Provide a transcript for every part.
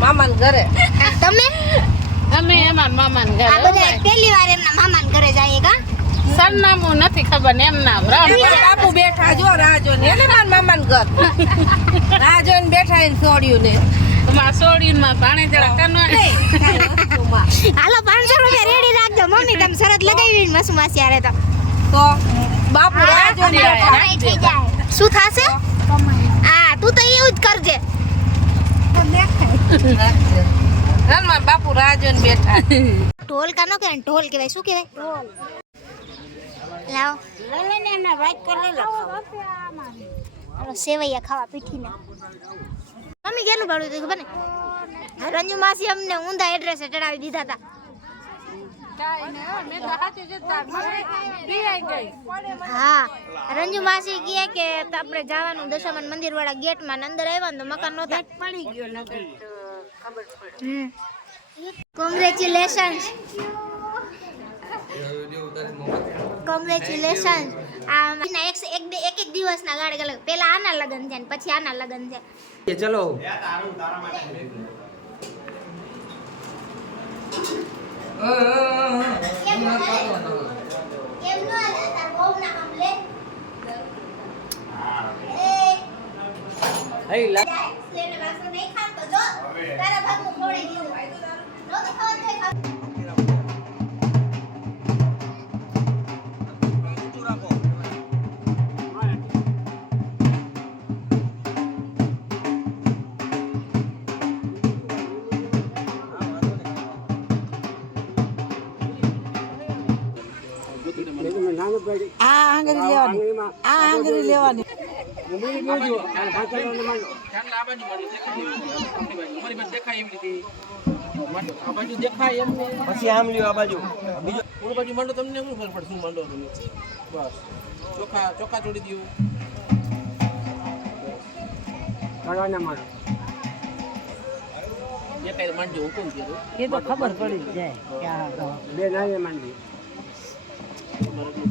મામાને ઘરે. તમે? અમે એમાં મામાને ઘરે આ બધા પહેલી વાર એમના મામાન ઘરે જાય કા? સરનામું નથી ખબર ને એમ નામ રામ બાપુ બેઠા જો રાજો ને એને મારા મામાન ઘર. રાજો ને બેઠા એને છોડ્યું ને માં સોડિયું માં પાણી જરા કનવા હાલો પાંચસો રૂપિયા રેડી રાખજો. મમ્મી તમે શરત લગાવી મસુ માસી હારે તો. તો? બાપુ રાજો ને શું થાશે? આ તું તો એવું જ કરજે. હા મારા બાપુ જોઈને બેઠા. ઢોલ કા નો કહેવાય ઢોલ કહેવાય. શું કહેવાય? લાવો. લખાવો સેવૈયા ખાવા પીઠીને. મમ્મી કેનું ભાડું હતું ખબર ને? રંજુ માસી અમને ઊંધા એડ્રેસે ચડાવી દીધા હતા. હા રંજુ માસી કહે કે આપણે જવાનું દશામાન મંદિર વાળા ગેટમાં ને અંદર આવ્યા ને તો મકાન નહોતા. પડી ગયો ખબર પડે કોંગ્રેચ્યુલેશન્સ કોંગ્રેચ્યુલેશન આના એક એક એક એક દિવસના ગાળે ગાળે પહેલા આના લગન છે ને પછી આના લગન છે એ ચલો. Hey, આ આંગળી લેવાની. આ આંગળી લેવાની. પછી આમ લ્યો આ બાજુ. ઓલો બાજુ માંડો તમને શું ખબર પડે શું માંડો તમે? બસ. ચોખા ચોખા ચોડી દઉં. કરવાના એ કઈ માંડજો હુકમ કીધો? એ તો ખબર પડી જાય બે નાની માંડી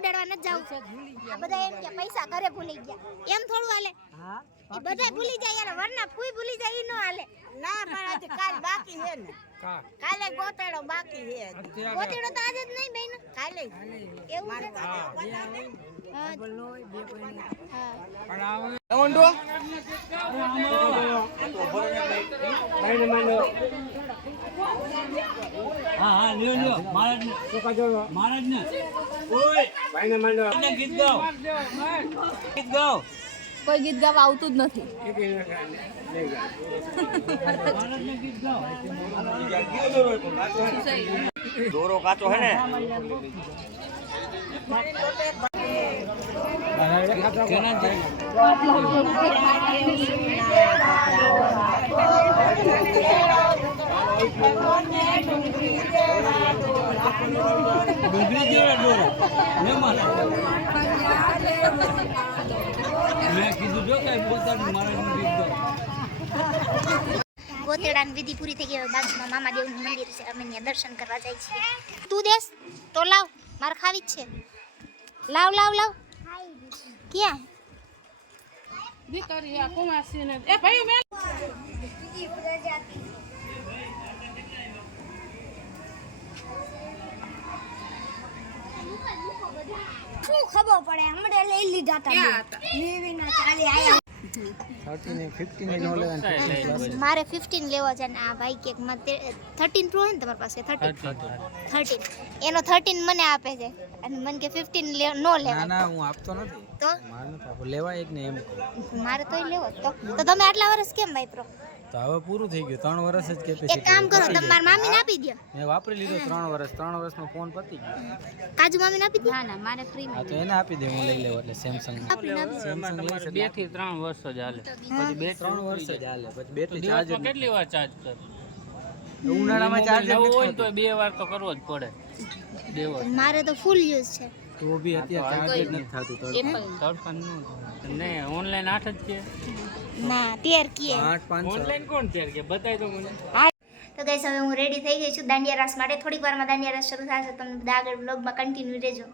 ઉડાડવા ન જાવ આ બધા એમ કે પૈસા ઘરે ભૂલી ગયા. એમ થોડું હાલે. એ બધા ભૂલી જાય યાર વરના ફૂઈ ભૂલી જાય ઈ નો હાલે. ના પણ આજે કાલ બાકી હે ને. કાલે? ગોતેડો બાકી હે ગોતેડો તો આજે જ નહીં બેન કાલે. એવું છે? હા હા લ્યો લ્યો. મહારાજ ને ચોખા જોડો મહારાજ ને ઓય. ભાઈને માંડો. ગીત ગાઓ. ગીત ગાઓ. કોઈ ગીત ગાવા આવતું જ નથી. મહારાજને દોરો કાચો હે ને? કેના ગોતેડાની વિધિ પૂરી થઈ ગઈ. હવે બાજુમાં મામાદેવનું મંદિર છે. અમે ત્યાં દર્શન કરવા જાય છીએ. તું દેશ તો લાવ. મારે ખાવી જ છે. લાવ લાવ લાવ. ક્યાં? દીકરી આ કુમાસી ને એ ભાઈ મેં શું ખબર પડે? હમણાં લઈ લીધા હતા? લેવીના ચાલે આયા. મારે ફિફ્ટીન લેવો છે આ ભાઈ કે થર્ટીન પ્રો ને તમારી પાસે? થર્ટીન થર્ટીન એનો થર્ટીન મને આપે છે. અને મને કે ફિફ્ટીન નો લેવા ના હું આપતો નથી. તો? મારે લેવાય જ ને એમ. મારે તો લેવો તો. તો તમે આટલા વર્ષ કેમ વાપરો? તો હવે પૂરું થઈ ગયું. ત્રણ વર્ષ જ એક કામ કરો તમે મારા મામીને આપી દો મેં વાપરી લીધો ત્રણ વર્ષ ત્રણ વર્ષનો ફોન પતી ગયો. કાજુ મામીને આપી દો ના ના મારે ફ્રી માં તો એને આપી દે હું લઈ લેવું એટલે સેમસંગ. સેમસંગ લઈ બેથી ત્રણ વર્ષ જ હાલે. પછી બે ત્રણ વર્ષ જ હાલે. પછી બેટરી ચાર્જ કેટલી વાર ચાર્જ કર? ઉનાળામાં ચાર્જ હોય તો બે વાર તો કરવો જ પડે. મારે તો ફૂલ યુઝ છે. તો બી અત્યારે ચાર્જ જ નથી થતું. તો તડકા નું નહીં ઓનલાઈન આઠ જ છે ના તેર કે. આઠ પાંચ ઓનલાઈન કોણ તેર કે? બતાય તો મને. તો ગઈસ હવે હું રેડી થઈ ગઈ છું દાંડિયા રાસ માટે. થોડીક વારમાં દાંડિયા રાસ શરૂ થશે તમે બધા આગળ બ્લોગમાં કન્ટિન્યુ રહેજો.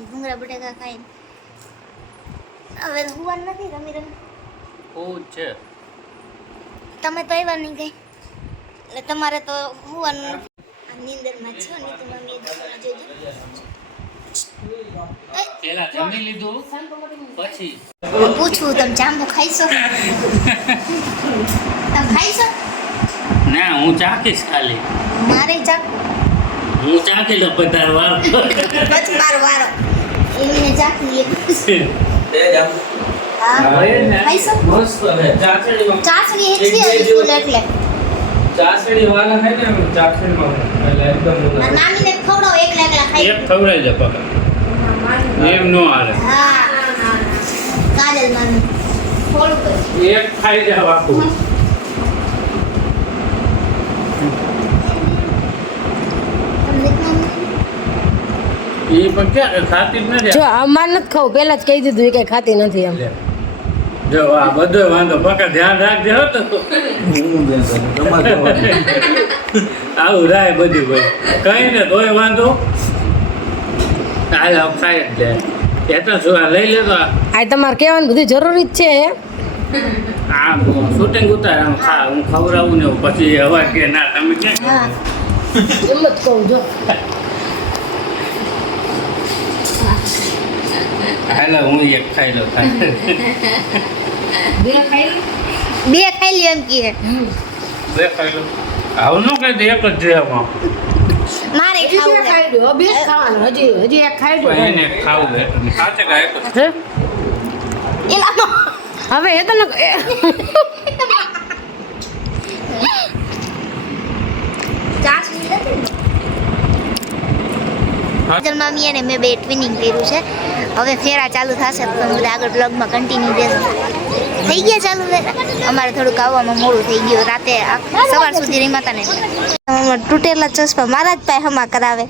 ખાઈને ભૂંગળા બટાકા ખાઈને હવે હુવાન નથી રમી રમી. બહુ છે. તમે તો આવ્યા નહીં કઈ. એટલે તમારે તો હુવાનું નીંદરમાં છો ને તો મમ્મી જોજો. પેલા જમી લીધું પછી. પૂછવું તમે જાંબુ ખાઈશો? તમે ખાઈશો? ના હું ચાખીશ ખાલી. મારે જાંબુ હું ચાખી લઉં બધા વાર પછી મારો વારો. એમને ચાખી હા ખાઈશો મસ્ત હે ચાસણીમાં ચાસણી એ છે હજી ફૂલ એટલે ચાસણી વાળા હે ને ચાસણીમાં એટલે એકદમ મારા મામીને ખવડાવો એકલા એકલા ખાઈ એક ખવડાવી દે પકા એમ નો હાલે હા કાજલ મામી થોડું કર એક ખાઈ જાવ આખું તમને એ પણ ક્યાં ખાતી જ નથી જો અમાર નથી ખાવું. પેલા જ કહી દીધું એ કઈ ખાતી નથી એમ. જો આ બધો વાંધો. પકા ધ્યાન રાખજે હો તો. આવું રાય બધું ભાઈ કઈ ને તોય વાંધો. હાલ હવે ખાય જ લે એ તો શું આ લઈ લેતો આ. આ તમારે કહેવાનું બધું જરૂરી જ છે. આમ શૂટિંગ ઉતાર આમ ખા હું ખવડાવું ને પછી અવાજ કે ના તમે ક્યાં એમ જ કહું જો. હાલ હું એક ખાઈ. બે ખાઈ? બે ખાઈ લ્યો એમ કહે. બે ખાઈ લઉં આવું ન દે એક જ છે આમાં મારે ખાવું ખાઈ લ્યો. બે ખાવાનું. હજી હજી એક ખાઈ એને ખાવું સાચે જ? હવે એ તો ન- એ- ચાસણી નથી ને? કાજલ મામી અને મેં બે ટ્વિનિંગ કર્યું છે. હવે ફેરા ચાલુ થશે તો તમે બધા આગળ બ્લોગમાં કન્ટિન્યુ દેશો થઈ ગયા ચાલુ ફેરા અમારે થોડુંક આવવામાં મોડું થઈ ગયું. રાતે સવાર સુધી રમ્યા ને. તૂટેલા ચશ્મા મારા જ પાસે હમા કરાવે.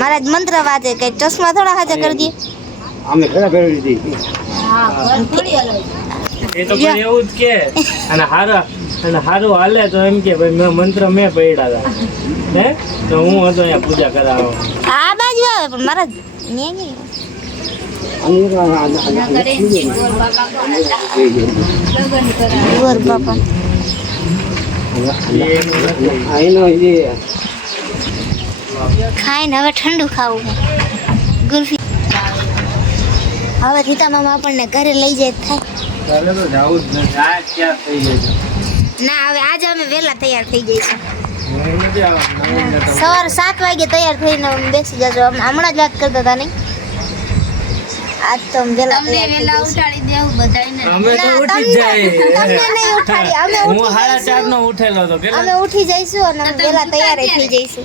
મારા જ મંત્ર વાજે કે ચશ્મા થોડા હાજર કરી દઈએ. અમે ઘણા પહેરી દીધી. એ તો એવું જ કે અને હારા અને સારું હાલે તો એમ કે ભાઈ મેં મંત્ર મેં પડ્યા હતા હે? તો હું હતો અહીંયા પૂજા કરાવવા. આ બાજુ આવે પણ મારા ગોર બાપા ખાઈને હવે ઠંડુ ખાવું ગુલ્ફી. હવે રીતા મામા આપણને ઘરે લઈ જાય થાય. ના, હવે આજે અમે વહેલા તૈયાર થઈ જઈશું. સવારે સાત વાગે તૈયાર થઈને બેસી જજો. હમણાં જ વાત કરતા હતા નહીં? આજ તો વેલા તમને વેલા ઉઠાડી દેવું બધાને અમે તો ઉઠી જાય. તમને નહીં ઉઠાડી અમે હું ઉઠી સાડા ચાર જઈશું. નો ઉઠેલો હતો અમે ઉઠી જઈશું અને વેલા તૈયાર થઈ જઈશું.